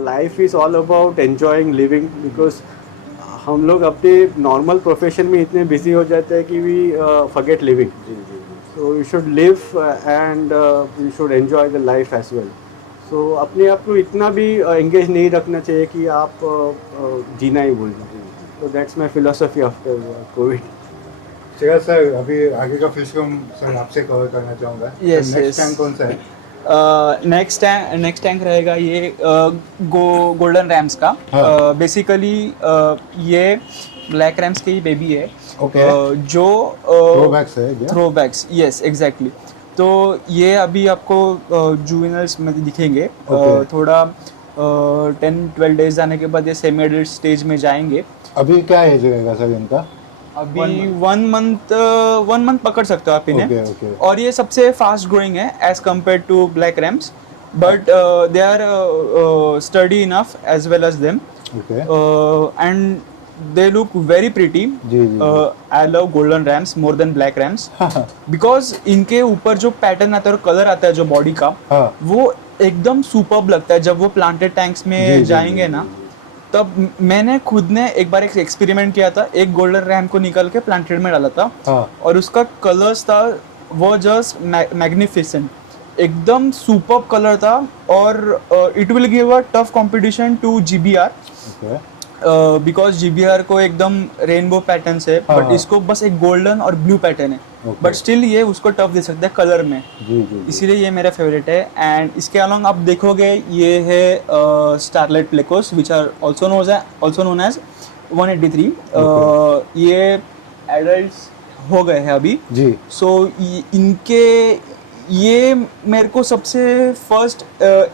Life is all about enjoying living because हम लोग अपने नॉर्मल प्रोफेशन में इतने बिजी हो जाते हैं कि we forget living. So you should live and you should enjoy the life as well. So अपने आप को इतना भी एंगेज नहीं रखना चाहिए कि आप जीना ही भूल जाए. तो that's my philosophy after Covid. Shikhar sir, अभी आगे का फिल्म सर आपसे कवर करना चाहूँगा. Yes, next yes. टाइम कौन सा है? नेक्स्ट टैंक रहेगा ये गोल्डन रैम्स का. हाँ. बेसिकली ये ब्लैक रैम्स की बेबी है. Okay. जो थ्रोबैक्स है क्या? थ्रोबैक्स, यस एग्जैक्टली. तो ये अभी आपको जुवेनल्स में दिखेंगे. Okay. थोड़ा 10-12 डेज जाने के बाद ये सेमी एडल्ट स्टेज में जाएंगे. अभी क्या एज रहेगा सर इनका? अभी 1 मंथ पकड़ सकते हो आप इन्हें. Okay, okay. और ये सबसे फास्ट ग्रोइंग है as compare to black rams, but they are sturdy enough as well as them. Okay. And they look very pretty. जी, जी. I love golden rams more than black rams because इनके ऊपर जो pattern आता है और colour आता है जो बॉडी का, हाँ. वो एकदम सुपर्ब लगता है. जब वो प्लांटेड टैंक्स में जी, जी, जाएंगे जी, ना, तब मैंने खुद ने एक बार एक एक्सपेरिमेंट किया था. एक गोल्डन रैम को निकाल के प्लांटेड में डाला था. हाँ. और उसका कलर्स था वो जस्ट मैग्निफिसेंट, एकदम सुपर्ब कलर था. और it will give a tough competition to GBR Okay. Because GBR को एकदम रेनबो पैटर्न है, हाँ, बट हाँ. इसको बस एक गोल्डन और ब्लू पैटर्न है. Okay. बट स्टिल ये उसको टफ दे सकता है कलर में. जी, जी, जी. इसीलिए ये मेरा फेवरेट है. एंड इसके अलावा आप देखोगे ये है starlight plecos which are also known as 183. ये एडल्ट्स हो गए हैं अभी. जी. सो इनके ये मेरे को सबसे फर्स्ट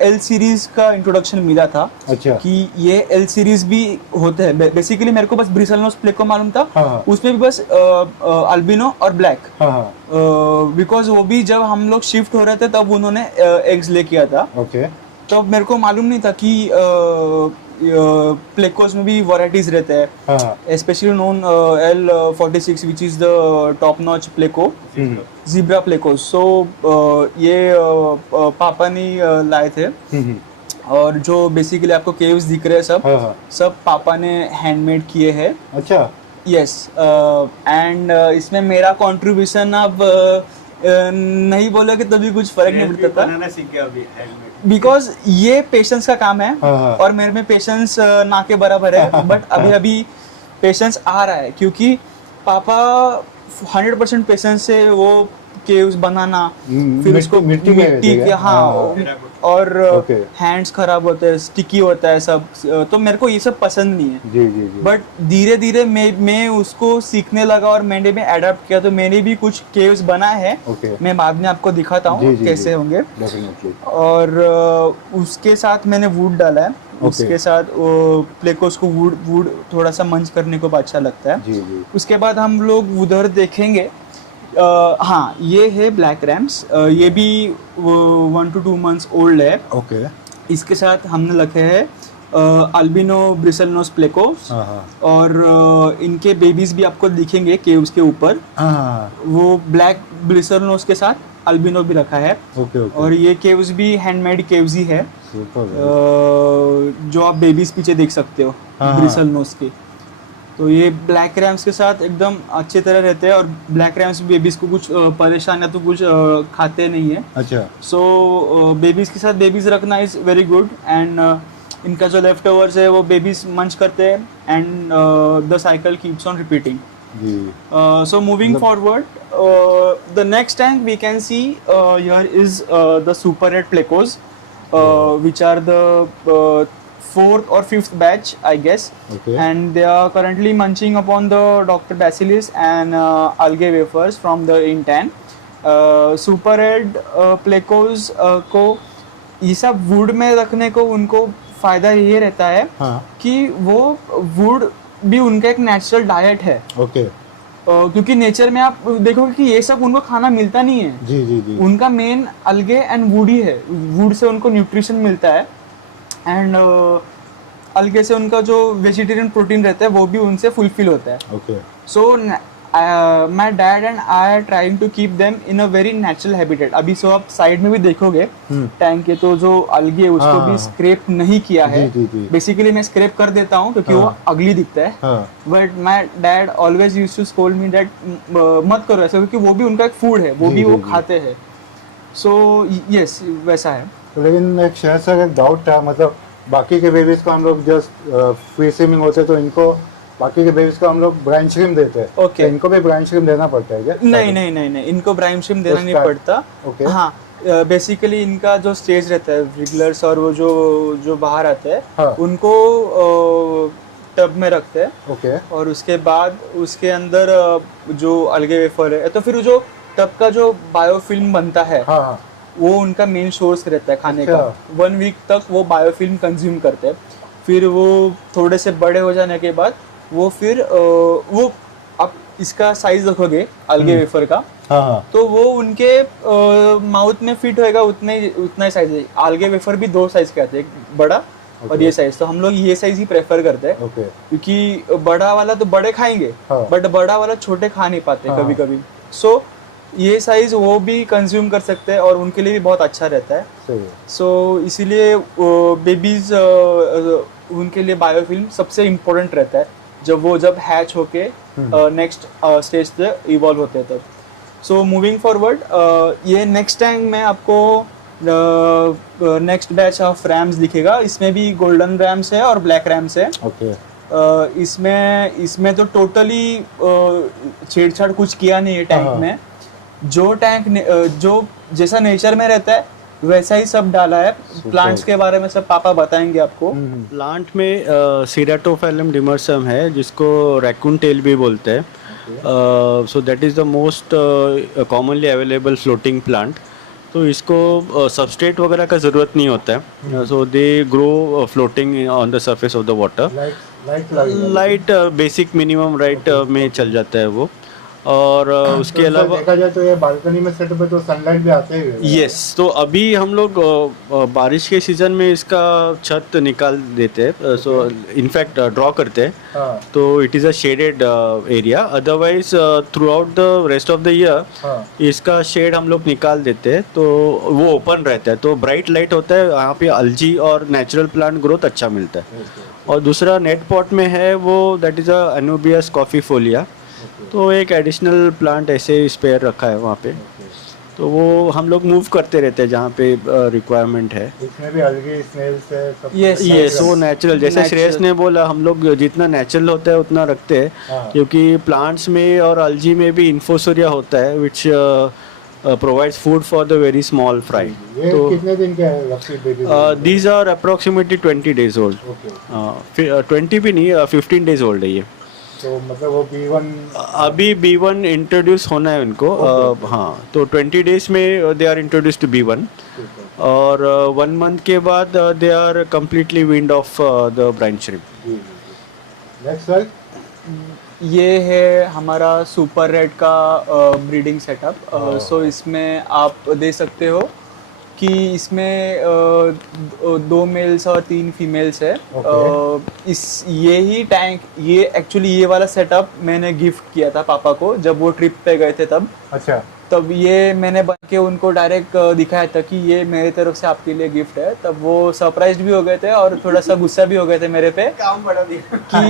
L सीरीज का इंट्रोडक्शन मिला था. अच्छा. कि ये L सीरीज भी होते हैं. बेसिकली मेरे को बस ब्रिसलनोस प्लेको मालूम था. हाँ, हाँ. उसमें भी बस अल्बिनो और ब्लैक. हाँ, हाँ. बिकॉज वो भी जब हम लोग शिफ्ट हो रहे थे तब उन्होंने एग्स ले किया था. Okay. तो मेरे को मालूम नहीं था कि प्लेकोस में भी वैरायटीज रहते हैं. हाँ. Specially known L46 which is the top notch pleco, zebra plecos. So ये पापा ने लाए थे. और जो बेसिकली आपको केव्स दिख रहे हैं सब, हाँ, हाँ. सब पापा ने हैंडमेड किए हैं. अच्छा. यस. एंड इसमें मेरा कंट्रीब्यूशन अब नहीं बोले कि तभी कुछ फर्क नहीं पड़ता था. बनाना सीखे अभी बिकॉज ये पेशेंस का काम है. हाँ, हाँ. और मेरे में पेशेंस ना के बराबर है. बट अभी पेशेंस आ रहा है क्योंकि पापा 100% पेशेंस से वो केव्स बनाना, फिर उसको मिट्टी में रहते के, क्या? हाँ. हाँ. और Okay. हैंड्स खराब होते हैं, स्टिकी होता है सब. तो मेरे को ये सब पसंद नहीं है. जी, जी, जी. बट धीरे धीरे मैं उसको सीखने लगा और मैंने भी अडॉप्ट किया. तो मैंने भी कुछ केव्स बनाए हैं. Okay. मैं बाद में आपको दिखाता जी, हूँ जी, कैसे जी. होंगे. Definitely. और उसके साथ मैंने वुड डाला है. Okay. उसके साथ प्लेकोस को वुड थोड़ा सा मंच करने को अच्छा लगता है. जी, जी. उसके बाद हम लोग उधर देखेंगे. हाँ, ये है ब्लैक रैम्स. ये भी 1 to 2 months ओल्ड है. Okay. इसके साथ हमने रखे हैं अल्बिनो ब्रिसलनोस प्लेकोस. हाँ, हाँ. और इनके बेबीज भी आपको दिखेंगे केव्स के ऊपर. हाँ, हाँ. वो ब्लैक ब्रिसलनोस के साथ अल्बिनो भी रखा है. Okay, okay. और ये केव्स भी हैंडमेड केव्स ही है. Super. जो आप बेबीज पीछे देख सकते हो हाँ. ब्रिसलनोस के. तो ये ब्लैक रैम्स के साथ एकदम अच्छे तरह रहते हैं. और ब्लैक रैम्स बेबीज को कुछ परेशान या तो कुछ खाते नहीं है. अच्छा. सो बेबीज के साथ बेबीज रखना इज वेरी गुड. एंड इनका जो लेफ्ट ओवर्स है वो बेबीज मंच करते हैं. And the cycle keeps on repeating. जी. So moving forward the next tank we can see here is the Super Red Plecos, which are the fourth or fifth batch, I guess. Okay. And they are currently munching upon the Dr. Bacillus and algae wafers from the Intan. Super Red Plecos को ये सब would में रखने को उनको फायदा ये रहता है हाँ कि वो वुड भी उनका एक नेचुरल डाइट है। ओके क्योंकि नेचर में आप देखोगे कि ये सब उनको खाना मिलता नहीं है। जी जी जी उनका मेन अलगे एंड वुड ही है, वुड से उनको न्यूट्रिशन मिलता है एंड अलगे से उनका जो वेजिटेरियन प्रोटीन रहता है वो भी उनसे फुलफिल होता है। Okay so my dad and I are trying to keep them in a very natural habitat. अभी सो आप साइड में भी देखोगे टैंक के तो जो अलगे है उसको हाँ, भी स्क्रैप नहीं किया है। जी, जी, जी। बेसिकली मैं स्क्रैप कर देता हूँ क्योंकि वो हाँ। अगली दिखता है। हाँ but my dad always use to scold me that मत करो ऐसा, क्योंकि वो भी उनका एक फूड है, वो जी, भी जी, वो जी। खाते हैं। सो यस वैसा है। तो लेकिन एक शायद सर एक डाउट था, मतलब बाकी के बेबीज को हम लोग जस्ट फ्री स्विमिंग होते तो इनको बाकी के बेबीज को हम लोग ब्राइन श्रिम देते हैं। Okay. तो इनको भी ब्राइन श्रिम देना पड़ता है क्या? नहीं नहीं नहीं नहीं, इनको ब्राइम शिम देना नहीं start- पड़ता। Okay. हाँ बेसिकली इनका जो स्टेज रहता है रिगलर्स और वो जो बाहर आते हैं हाँ। उनको टब में रखते हैं ओके और उसके बाद उसके अंदर जो अलगे वेफर है तो फिर जो टब का जो बायोफिल्म बनता है हाँ हाँ वो उनका मेन सोर्स रहता है खाने का। अच्छा। 1 वीक तक वो बायोफिल्म कंज्यूम करते हैं। फिर वो थोड़े से बड़े हो जाने के बाद वो फिर वो आप इसका साइज रखोगे अलगे वेफर का हाँ हाँ तो वो उनके माउथ में फिट होएगा उतना ही साइज है। अलगे वेफर भी 2 साइज के आते हैं, एक बड़ा और ये साइज। तो हम लोग ये साइज ही प्रेफर करते हैं ओके क्योंकि बड़ा वाला तो बड़े खाएंगे हाँ। बट बड़ा वाला छोटे खा नहीं पाते हाँ। कभी कभी। सो ये साइज वो भी कंज्यूम कर सकते हैं और उनके लिए भी बहुत अच्छा रहता है। सही है। सो इसीलिए बेबीज उनके लिए बायोफिल्म सबसे इम्पोर्टेंट रहता है जब हैच होके नेक्स्ट स्टेज पे इवॉल्व होते हैं तब। सो मूविंग फॉरवर्ड ये नेक्स्ट टाइम में आपको नेक्स्ट बैच ऑफ रैम्स दिखेगा। इसमें भी गोल्डन रैम्स है और ब्लैक रैम्स है। ओके इसमें तो टोटली छेड़छाड़ कुछ किया नहीं है टैंक हाँ। में। जो टैंक जो जैसा नेचर में रहता है वैसा ही सब डाला है। प्लांट्स के बारे में सब पापा बताएंगे आपको। प्लांट में सीराटोफाइलम डिमर्सम है जिसको रैकून टेल भी बोलते हैं। So that is the most commonly available floating plant. तो इसको सबस्ट्रेट वगैरह का ज़रूरत नहीं होता है। So they grow floating on the surface of the water. Light basic minimum right में चल जाता है वो। और उसके तो अलावा देखा जाए तो ये बालकनी में सेटअप है तो सनलाइट भी आते ही यस तो अभी हम लोग बारिश के सीज़न में इसका छत निकाल देते हैं। सो इनफैक्ट ड्रॉ करते हैं हाँ तो it is a shaded area. Otherwise through out the rest of the year हाँ इसका शेड हम लोग निकाल देते हैं तो वो ओपन रहता है तो ब्राइट लाइट होता है। यहाँ पे अलजी और नेचुरल प्लांट ग्रोथ अच्छा मिलता है। और दूसरा नेट पॉट में है वो दैट इज़ अ एनोबियस कॉफीफोलिया। तो एक एडिशनल प्लांट ऐसे स्पेयर रखा है वहाँ पे। तो वो हम लोग मूव करते रहते हैं जहाँ पे रिक्वायरमेंट है। इसमें भी अलगी स्नेल्स है सब Yes, वो नेचुरल जैसे Natural. श्रेयस ने बोला हम लोग जितना नेचुरल होता है उतना रखते हैं। हाँ। क्योंकि प्लांट्स में और अलजी में भी इन्फोसोरिया होता है which provides food for the very small fry. ये तो कितने दिन के है रफी baby? These are approximately 20 days old। Okay 20 भी नहीं 15 days old है ये। तो मतलब वो B1 अभी B1 इंट्रोड्यूस होना है उनको। हाँ तो 20 days में they are introduce to B1 और 1 month के बाद they are completely weaned off the brine shrimp. Next sir ये है हमारा सुपर रेड का ब्रीडिंग सेटअप। सो इसमें आप दे सकते हो कि इसमें 2 मेल्स और 3 फीमेल्स है। ये ही टैंक ये एक्चुअली ये वाला सेटअप मैंने गिफ्ट किया था पापा को जब वो ट्रिप पे गए थे अच्छा तब ये मैंने बन के उनको डायरेक्ट दिखाया था कि ये मेरी तरफ से आपके लिए गिफ्ट है। तब वो सरप्राइज भी हो गए थे और थोड़ा सा गुस्सा भी हो गए थे मेरे पे कि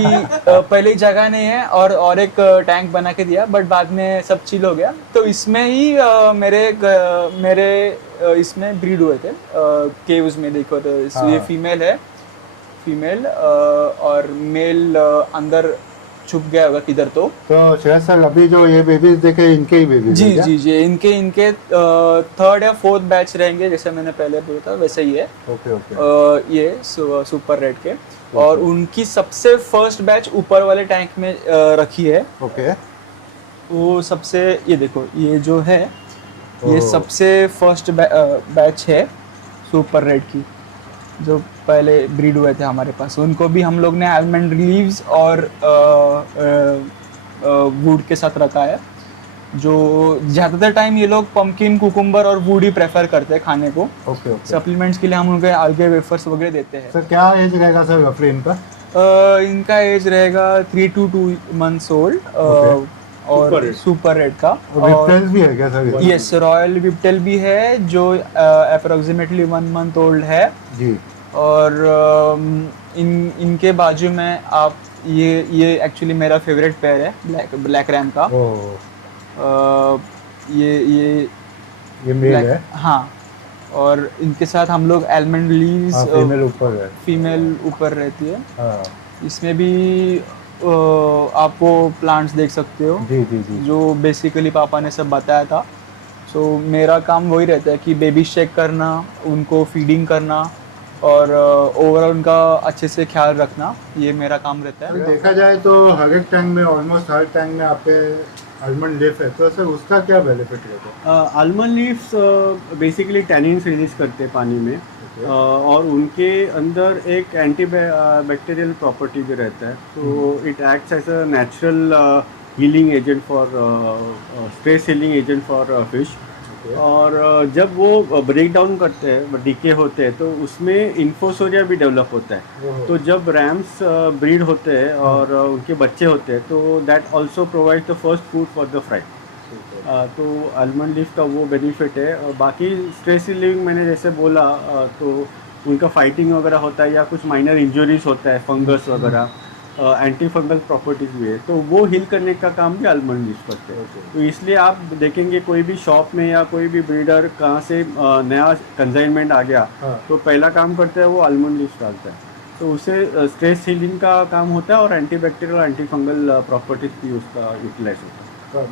पहले जगह नहीं है और एक टैंक बना के दिया। बट बाद में सब चिल हो गया। तो इसमें ही मेरे इसमें ब्रीड हुए थे केव्स में। देखो तो ये फीमेल है, फीमेल और मेल अंदर छुप गया होगा किधर तो। शायद सर अभी जो ये बेबीज देखे इनके ही बेबीज जी जी जी, इनके थर्ड या फोर्थ बैच रहेंगे, जैसे मैंने पहले बोला था वैसे ही है। ओके ओके ये सुपर रेड के, और उनकी सबसे फर्स्ट बैच ऊपर वाले टैंक में रखी है। ओके वो सबसे, ये देखो ये जो है ये ओह। सबसे फर्स्ट बैच है सुपर रेड की, जो पहले ब्रीड हुए थे हमारे पास। उनको भी हम लोग ने आलमंड लीव्स और वुड के साथ रखा है। जो ज़्यादातर टाइम ये लोग पम्पकिन, कुकुम्बर और वुड ही प्रेफर करते हैं खाने को। ओके ओके सप्लीमेंट्स के लिए हम उनको आलगे वेफर्स वगैरह देते हैं। सर क्या एज रहेगा सर रफली इनका? इनका एज रहेगा 3 to 2 months ओल्ड। Okay. और सुपर रेड का विपटेल्स भी है क्या सर? यस, रॉयल विपटेल भी है जो अप्रोक्सीमेटली 1 month ओल्ड है। जी और इनके बाजू में आप ये एक्चुअली मेरा फेवरेट पेयर है ब्लैक रैम का। ओह ये ये मेल black- है। हाँ, और इनके साथ हम लोग आलमंड लीव्स, हाँ फीमेल ऊपर है। फीमेल ऊपर रहती है। हाँ इसमें भी आप वो प्लांट्स देख सकते हो जी जी जी जो बेसिकली पापा ने सब बताया था। सो मेरा काम वही रहता है कि बेबी चेक करना, उनको फीडिंग करना और ओवरऑल उनका अच्छे से ख्याल रखना, ये मेरा काम रहता अगर है। देखा जाए तो हर एक टैंक में, ऑलमोस्ट हर टैंक में आपके आलमंड लीफ है, तो सर उसका क्या बेनिफिट रहता है? Almond leaves basically tannins release करते हैं पानी में। और उनके अंदर एक एंटी बैक्टीरियल प्रॉपर्टी भी रहता है, तो it acts as a natural healing agent for stress healing agent for fish. और जब वो ब्रेक डाउन करते हैं, डीके होते हैं, तो उसमें इन्फोसोरिया भी डेवलप होता है। तो जब रैम्स ब्रीड होते हैं और उनके बच्चे होते हैं, तो that also provide the first food for the fry. तो आलमंड लीफ का वो बेनिफिट है। और बाकी स्ट्रेस रिलीविंग मैंने जैसे बोला, तो उनका फाइटिंग वगैरह होता है या कुछ माइनर इंजरीज होता है, फंगस वगैरह, एंटी फंगल प्रॉपर्टीज भी है, तो वो हील करने का काम भी आलमंड लीफ करते हैं। तो इसलिए आप देखेंगे कोई भी शॉप में या कोई भी ब्रीडर कहाँ से नया कंसाइनमेंट आ गया, तो पहला काम करता है वो आलमंड लीफ डालता है। तो उसे स्ट्रेस हीलिंग का काम होता है और anti bacterial anti fungal properties भी उसका यूटिलाइज होता है।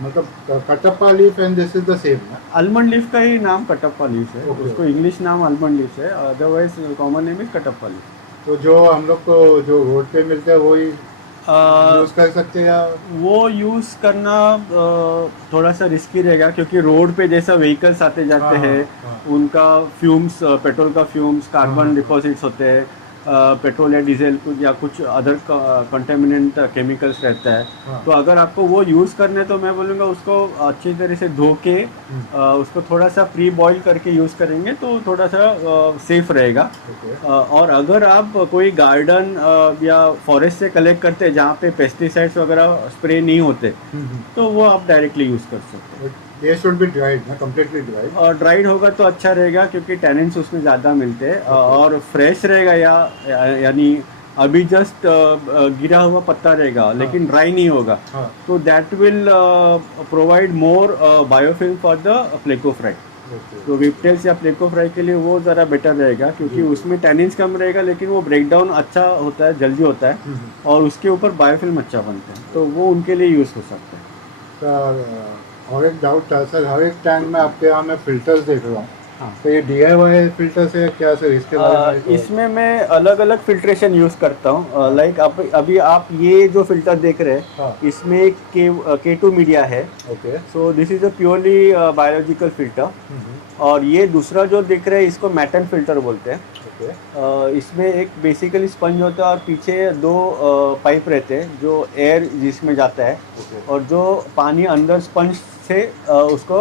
मतलब Kattappa leaf and this is the same ना? आलमंड लीफ का ही नाम कटप्पा लीफ है। Okay. उसको इंग्लिश नाम आलमंड लीफ है, otherwise common name is Kattappa leaf. तो जो हम लोग को जो रोड पे मिलते हैं वही यूज कर सकते हैं या? वो यूज़ करना थोड़ा सा रिस्की रहेगा, क्योंकि रोड पे जैसा व्हीकल्स आते जाते हाँ, हैं, हाँ। उनका फ्यूम्स, पेट्रोल का फ्यूम्स, कार्बन डिपॉजिट्स होते हैं, पेट्रोल या डीजल कुछ या कुछ अदर कंटेमिनेंट केमिकल्स रहता है। हाँ। तो अगर आपको वो यूज़ करना है तो मैं बोलूँगा उसको अच्छी तरह से धो के उसको थोड़ा सा प्री बॉईल करके यूज़ करेंगे तो थोड़ा सा सेफ रहेगा। और अगर आप कोई गार्डन या फॉरेस्ट से कलेक्ट करते हैं जहाँ पे पेस्टिसाइड्स वगैरह स्प्रे नहीं होते, तो वो आप डायरेक्टली यूज़ कर सकते हैं। ये शुड बी ड्राइड ना, कंप्लीटली ड्राइड? और ड्राइड होगा तो अच्छा रहेगा, क्योंकि टैनिन्स उसमें ज़्यादा मिलते हैं। और फ्रेश रहेगा यानी अभी जस्ट गिरा हुआ पत्ता रहेगा लेकिन ड्राई नहीं होगा, हाँ। तो that will provide more biofilm for the pleco fry. तो विपटेल्स या प्लेकोफ्राई के लिए वो ज़रा बेटर रहेगा, क्योंकि उसमें टैनिन्स कम रहेगा लेकिन वो ब्रेक डाउन अच्छा होता है, जल्दी होता है, और उसके ऊपर बायोफिल्म अच्छा बनता है, तो वो उनके लिए यूज़ हो सकता है। सर और एक डाउट था सर, हर एक टैंक में आपके यहाँ मैं फिल्टर्स देख रहा हूँ, हाँ। तो ये DIY फिल्टर्स है क्या सर? इसके बारे में इसमें मैं अलग अलग फिल्ट्रेशन यूज़ करता हूँ। लाइक अभी आप ये जो फिल्टर देख रहे हैं, हाँ। इसमें एक K2 मीडिया है। Okay so this is a purely biological filter. और ये दूसरा जो देख रहे हैं इसको मैटन फिल्टर बोलते हैं। ओके इसमें एक बेसिकली स्पंज होता है और पीछे दो पाइप रहते हैं जो एयर जिसमें जाता है, और जो पानी अंदर स्पंज से उसको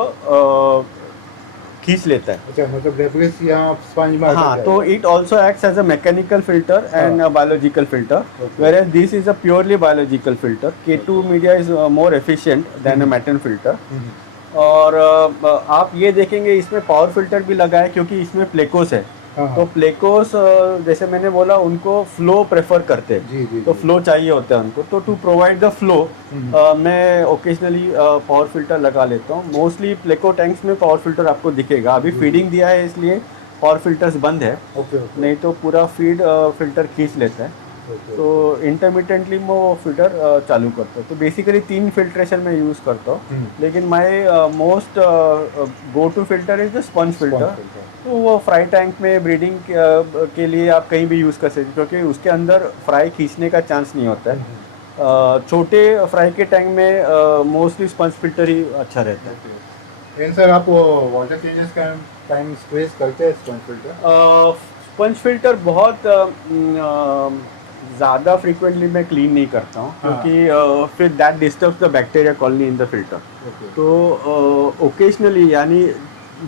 खींच लेता है। अच्छा, मतलब डेब्रिस यहाँ स्पंज में हाँ, तो it also acts as a mechanical filter and biological filter, whereas this is a purely biological filter. K2 media is more efficient than a Matten filter. और आप ये देखेंगे इसमें पावर फिल्टर भी लगा है, क्योंकि इसमें प्लेकोस है। तो प्लेकोस जैसे मैंने बोला उनको फ्लो प्रेफर करते हैं, तो फ्लो चाहिए होता है उनको, तो टू प्रोवाइड द फ्लो मैं ओकेजनली पावर फिल्टर लगा लेता हूँ। मोस्टली प्लेको टैंक्स में पावर फिल्टर आपको दिखेगा। अभी फीडिंग दिया है इसलिए पावर फिल्टर्स बंद है, नहीं तो पूरा फीड फिल्टर खींच लेता है। तो इंटरमिटेंटली मैं वो फिल्टर चालू करता हूँ. तो बेसिकली 3 फिल्ट्रेशन में यूज़ करता हूँ, लेकिन my most go to filter is the sponge filter. तो वो फ्राई टैंक में ब्रीडिंग के लिए आप कहीं भी यूज़ कर सकते हैं, क्योंकि उसके अंदर फ्राई खींचने का चांस नहीं होता है. छोटे फ्राई के टैंक में मोस्टली स्पंज फिल्टर ही अच्छा रहता है. एंड सर आप वो वाटर चेंजेस का टाइम स्क्वीज करते हैं स्पंज फिल्टर? स्पंज फिल्टर बहुत ज़्यादा फ्रीक्वेंटली मैं क्लीन नहीं करता हूँ, क्योंकि फिर that disturbs the bacteria colony in the filter. तो ओकेजनली, यानी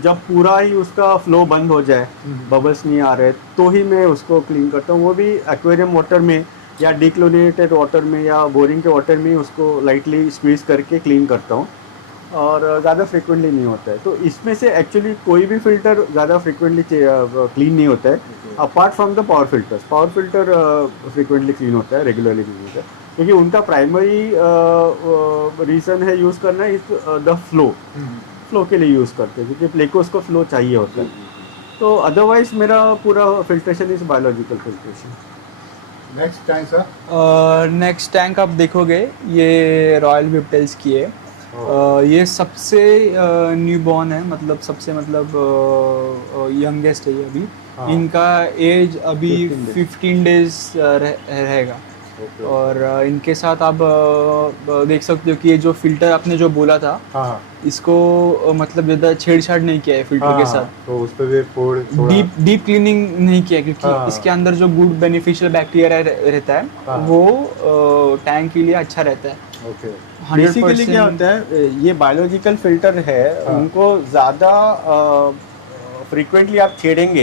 जब पूरा ही उसका फ्लो बंद हो जाए, बबल्स नहीं आ रहे, तो ही मैं उसको क्लीन करता हूँ. वो भी एक्वेरियम वाटर में या डिक्लोरिनेटेड वाटर में या बोरिंग के वाटर में उसको लाइटली स्क्वीज करके क्लीन करता हूँ, और ज़्यादा फ्रिक्वेंटली नहीं होता है. तो इसमें से एक्चुअली कोई भी फ़िल्टर ज़्यादा फ्रिक्वेंटली क्लीन नहीं होता है, apart from the power filters. Power filter frequently clean होता है, रेगुलरली क्लीन होता है, क्योंकि उनका प्राइमरी रीज़न है यूज़ करना इज द फ्लो के लिए यूज़ करते हैं, क्योंकि प्लेकोस को फ्लो चाहिए होता है. तो अदरवाइज मेरा पूरा filtration is biological filtration. Next time sir, next tank आप देखोगे ये रॉयल विपटेल्स की है. ये सबसे न्यूबॉर्न है, मतलब सबसे यंगेस्ट है ये अभी. इनका एज अभी 15 डेज रहेगा. और इनके साथ आप देख सकते हो कि ये जो फिल्टर आपने जो बोला था, इसको मतलब ज़्यादा छेड़छाड़ नहीं किया है फिल्टर के साथ. तो उस पे भी डीप क्लीनिंग नहीं किया, क्योंकि इसके अंदर जो गुड बेनिफिशियल बैक्टीरिया रहता है वो टैंक के लिए अच्छा रहता है. बेसिकली क्या होता है, ये बायोलॉजिकल फिल्टर है, उनको ज़्यादा फ्रीक्वेंटली आप छेड़ेंगे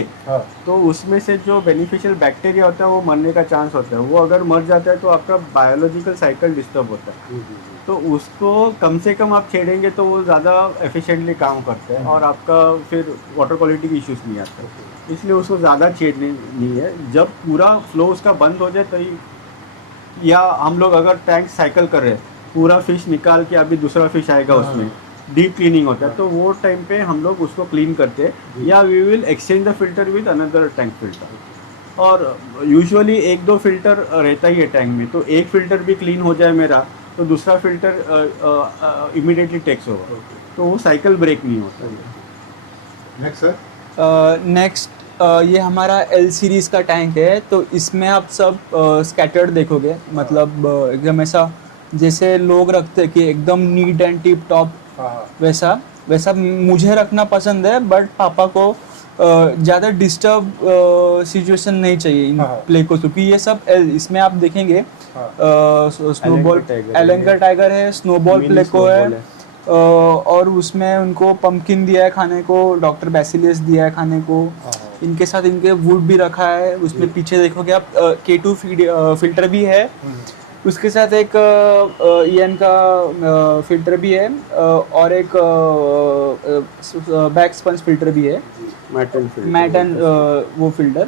तो उसमें से जो बेनिफिशियल बैक्टीरिया होता है वो मरने का चांस होता है. वो अगर मर जाता है तो आपका बायोलॉजिकल साइकिल डिस्टर्ब होता है. तो उसको कम से कम आप छेड़ेंगे तो वो ज़्यादा एफिशिएंटली काम करता है, और आपका फिर वाटर क्वालिटी के इश्यूज नहीं आते. इसलिए उसको ज़्यादा छेड़ने नहीं है. जब पूरा फ्लो उसका बंद हो जाए तो या हम लोग अगर टैंक साइकिल कर रहे हैं, पूरा फिश निकाल के अभी दूसरा फिश आएगा, उसमें डीप क्लीनिंग होता है, तो वो टाइम पे हम लोग उसको क्लीन करते हैं, या we will exchange the filter with another tank filter. और यूजुअली 1-2 फिल्टर रहता ही है टैंक में, तो एक फिल्टर भी क्लीन हो जाए मेरा तो दूसरा फिल्टर इमीडिएटली टेक्स होगा, तो वो साइकिल ब्रेक नहीं होता. नेक्स्ट सर, नेक्स्ट ये हमारा एल सीरीज़ का टैंक है. तो इसमें आप सब स्कैटर्ड देखोगे, मतलब एकदम ऐसा जैसे लोग रखते हैं कि एकदम नीट एंड टिप टॉप, वैसा मुझे रखना पसंद है. बट पापा को ज़्यादा डिस्टर्ब सिचुएशन नहीं चाहिए इन प्ले को, क्योंकि ये सब इसमें आप देखेंगे स्नोबॉल एलेंगर टाइगर है, स्नोबॉल प्लेको है, और उसमें उनको पंपकिन दिया है खाने को, डॉक्टर बैसिलियस दिया है खाने को. इनके साथ इनके वुड भी रखा है. उसमें पीछे देखोगे आप K2 फिल्टर भी है. उसके साथ एक ईएन का फिल्टर भी है, और एक बैक स्पंज फिल्टर भी है, मैटन वो फिल्टर.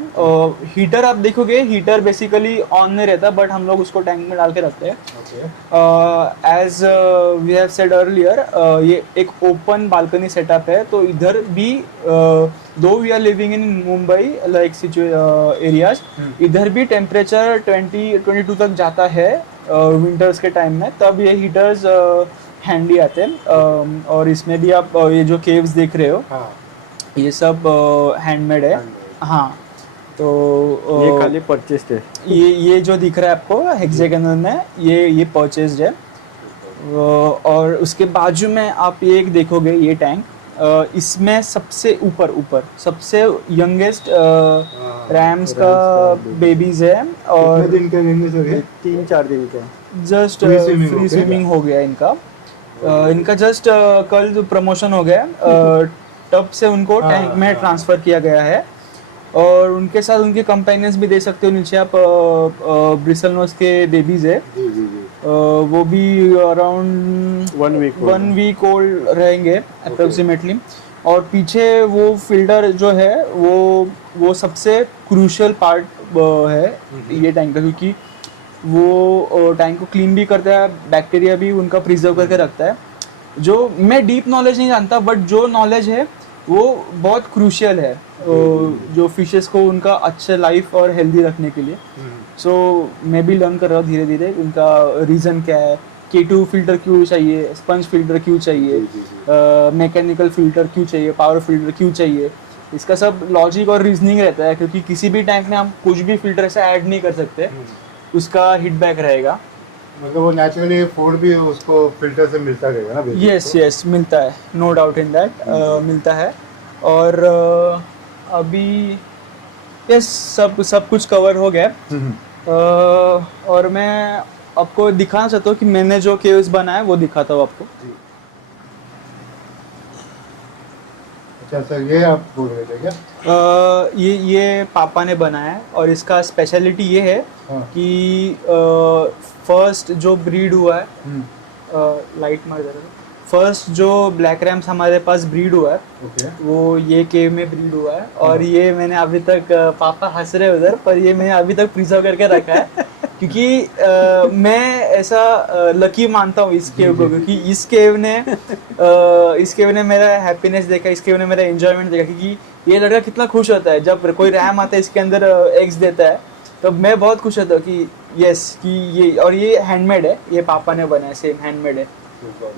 हीटर आप देखोगे, हीटर बेसिकली ऑन नहीं रहता, बट हम लोग उसको टैंक में डाल के रखते हैं. As we have said earlier, ये एक ओपन बालकनी सेटअप है. तो इधर भी though we are living in Mumbai like areas, इधर भी टेम्परेचर 20-22 तक जाता है विंटर्स के टाइम में. तब ये हीटर्स हैंडी आते हैं. और इसमें भी आप ये जो केव्स देख रहे हो, ये सब हैंडमेड है. हाँ, तो ये खाली परचेस्ड है. ये जो दिख रहा है आपको हेक्सागोनल में, ये परचेस्ड है. और उसके बाजू में आप ये एक देखोगे, ये टैंक, इसमें सबसे ऊपर सबसे यंगेस्ट रैम्स का बेबीज है. और 3-4 दिन का जस्ट फ्री स्विमिंग हो गया इनका. इनका जस्ट कल प्रमोशन हो गया, तब से उनको टैंक में ट्रांसफ़र किया गया है. और उनके साथ उनके कंपेनियंस भी दे सकते हो. नीचे आप ब्रिसल नोज के बेबीज है, वो भी अराउंड 1 वीक ओल्ड रहेंगे अप्रोक्सीमेटली. और पीछे वो फिल्टर जो है वो सबसे क्रूशियल पार्ट है ये टैंक का, क्योंकि वो टैंक को क्लीन भी करता है, बैक्टीरिया भी उनका प्रिजर्व करके रखता है. जो मैं डीप नॉलेज नहीं जानता, बट जो नॉलेज है वो बहुत क्रूशियल है जो फिशेस को उनका अच्छा लाइफ और हेल्दी रखने के लिए। सो मैं भी लर्न कर रहा हूँ धीरे धीरे उनका रीज़न क्या है, K2 फिल्टर क्यों चाहिए, स्पंज फिल्टर क्यों चाहिए, मैकेनिकल फिल्टर क्यों चाहिए, पावर फिल्टर क्यों चाहिए। इसका सब लॉजिक और रीजनिंग रहता है, क्योंकि किसी भी टैंक में हम कुछ भी फिल्टर ऐसा ऐड नहीं कर सकते, उसका हिटबैक रहेगा। मतलब वो नेचुरली फूड भी उसको फिल्टर से मिलता रहेगा ना? यस यस, मिलता है, नो डाउट इन दैट, मिलता है। और अभी यस सब कुछ कवर हो गया है। और मैं आपको दिखाना चाहता हूँ कि मैंने जो केव्स बनाया है वो दिखाता हूँ आपको। अच्छा सर, ये आप बोल रहे थे क्या? ये पापा ने बनाया है, और इसका स्पेशलिटी ये है हाँ। कि फर्स्ट जो ब्रीड हुआ है, लाइट मार जरा, फर्स्ट जो ब्लैक रैम्स हमारे पास ब्रीड हुआ है ओके। वो ये केव में ब्रीड हुआ है। और ये मैंने अभी तक पापा हंस रहे उधर, पर ये मैंने अभी तक प्रिजर्व करके रखा है क्योंकि मैं ऐसा लकी मानता हूँ इस केव को, क्योंकि इस केव ने मेरा हैप्पीनेस देखा, इस केव ने मेरा एंजॉयमेंट देखा। क्योंकि ये लड़का कितना खुश होता है जब कोई रैम आता है इसके अंदर एग्स देता है, तो मैं बहुत खुश होता हूँ कि यस कि ये, और ये हैंडमेड है, ये पापा ने बनाया, सेम हैंडमेड है।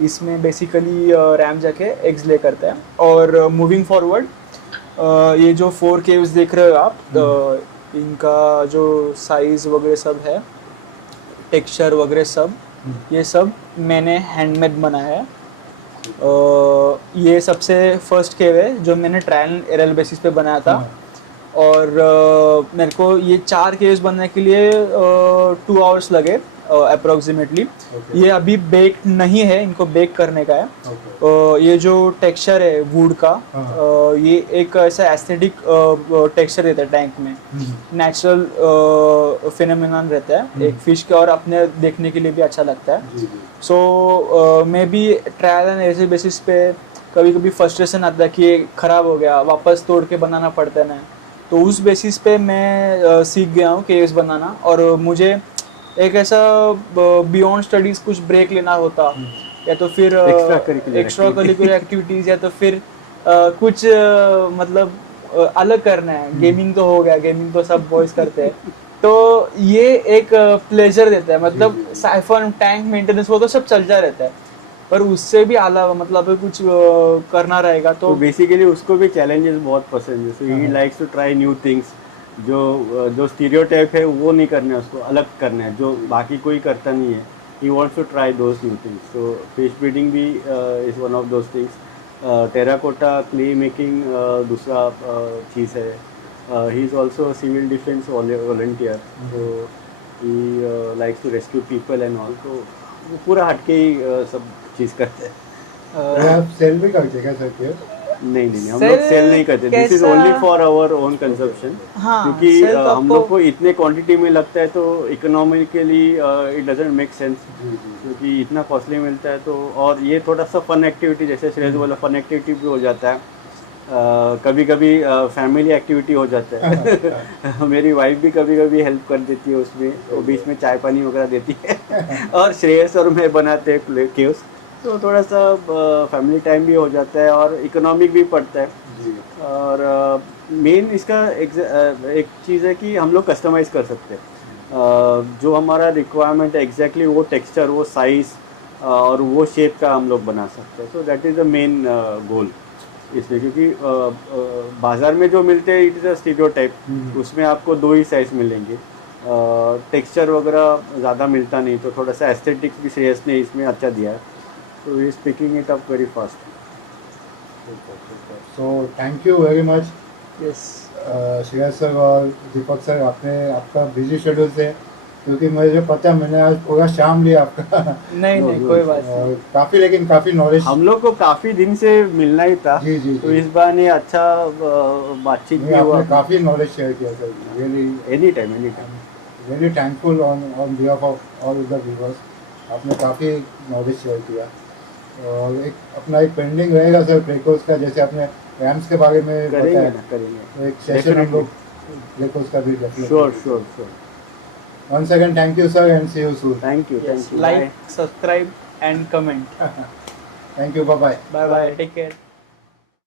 इसमें बेसिकली रैम जाके एग्स ले करता है। और मूविंग फॉरवर्ड, ये जो 4 केव्स देख रहे हो आप, इनका जो साइज वगैरह सब है, टेक्सचर वगैरह सब, ये सब मैंने हैंडमेड बनाया है। ये सबसे फर्स्ट केव है जो मैंने ट्रायल एंड एरर बेसिस पे बनाया था। और मेरे को ये 4 केव्स बनने के लिए 2 आवर्स लगे अप्रोक्सीमेटली। ये अभी बेक नहीं है, इनको बेक करने का है। ये जो टेक्सचर है वुड का, ये एक ऐसा एस्थेटिक टेक्सचर रहता है टैंक में, नेचुरल फिनोमेनन रहता है एक फिश का, और अपने देखने के लिए भी अच्छा लगता है। सो मैं भी ट्रायल एंड एरर बेसिस पे कभी कभी फ्रस्ट्रेशन आता है कि ये खराब हो गया, वापस तोड़ के बनाना पड़ता है ना, तो उस बेसिस पे मैं सीख गया हूँ केव्स बनाना। और मुझे एक ऐसा बियॉन्ड स्टडीज कुछ ब्रेक लेना होता, या तो फिर एक्स्ट्रा करिकुलर एक्टिविटीज, या तो फिर कुछ मतलब अलग करना है। गेमिंग तो हो गया, गेमिंग तो सब बॉयज करते हैं, तो ये एक प्लेजर देता है। मतलब साइफन टैंक मेंटेनेंस वो तो सब चलता रहता है, पर उससे भी अलावा मतलब कुछ करना रहेगा तो बेसिकली उसको भी चैलेंजेस बहुत पसंद है। So he likes to try new things. जो स्टीरियोटाइप है वो नहीं करना है, उसको अलग करना है, जो बाकी कोई करता नहीं है। He wants to try those new things. So fish breeding भी is one of those things. Terracotta clay making दूसरा चीज़ है। He is also civil defence volunteer, तो he likes to rescue people and all. तो वो पूरा हटके ही सब चीज़ करते हैं। आप सेल भी करते क्या सर केव? नहीं, हम लोग सेल नहीं करते। This is only for our own consumption. क्योंकि हम लोग को इतने क्वांटिटी में लगता है तो economically it doesn't make sense, क्योंकि इतना कॉस्टली मिलता है। तो और ये थोड़ा सा फन एक्टिविटी, जैसे श्रेयस बोला, फन एक्टिविटी भी हो जाता है, कभी कभी फैमिली एक्टिविटी हो जाता है। मेरी वाइफ भी कभी कभी हेल्प कर देती है उसमें, वो बीच में चाय पानी वगैरह देती है। और श्रेयस और मैं बनाते हैं केव्स, तो थोड़ा सा फैमिली टाइम भी हो जाता है और इकोनॉमिक भी पड़ता है। और मेन इसका एक चीज़ है कि हम लोग कस्टमाइज़ कर सकते हैं। जो हमारा रिक्वायरमेंट है एग्जैक्टली वो टेक्सचर, वो साइज़ और वो शेप का हम लोग बना सकते हैं। So that is the main goal इसमें। क्योंकि बाज़ार में जो मिलते हैं इट इज़ अ स्टीरियोटाइप, उसमें आपको 2 ही साइज़ मिलेंगे, टेक्सचर वगैरह ज़्यादा मिलता नहीं। तो थोड़ा सा एस्थेटिक्स भी श्रेयस ने इसमें अच्छा दिया है। So he is picking it up very fast. So thank you very much. Yes Shreyas sir और दीपक सर, आपने आपका बिजी शेड्यूल से, क्योंकि मुझे पता है मैंने आज पूरा शाम लिया आपका। नहीं कोई बात नहीं। और काफ़ी, लेकिन काफ़ी नॉलेज हम लोग को काफ़ी दिन से मिलना ही था। जी। तो इस बार ने अच्छा बातचीत भी हुआ। आपने काफ़ी नॉलेज शेयर किया sir. Really any time very thankful on behalf of all the viewers. आपने काफ़ी नॉलेज शेयर किया। और एक पेंडिंग रहेगा सर प्लेकोस का, जैसे आपने रैम्स के बारे में बताया, करेंगे। एक सेशन हम लोग प्लेकोस का भी definitely. Sure. Once again, thank you sir and see you soon. Thank you. Like, subscribe and comment. Thank you, bye bye. Bye bye, take care.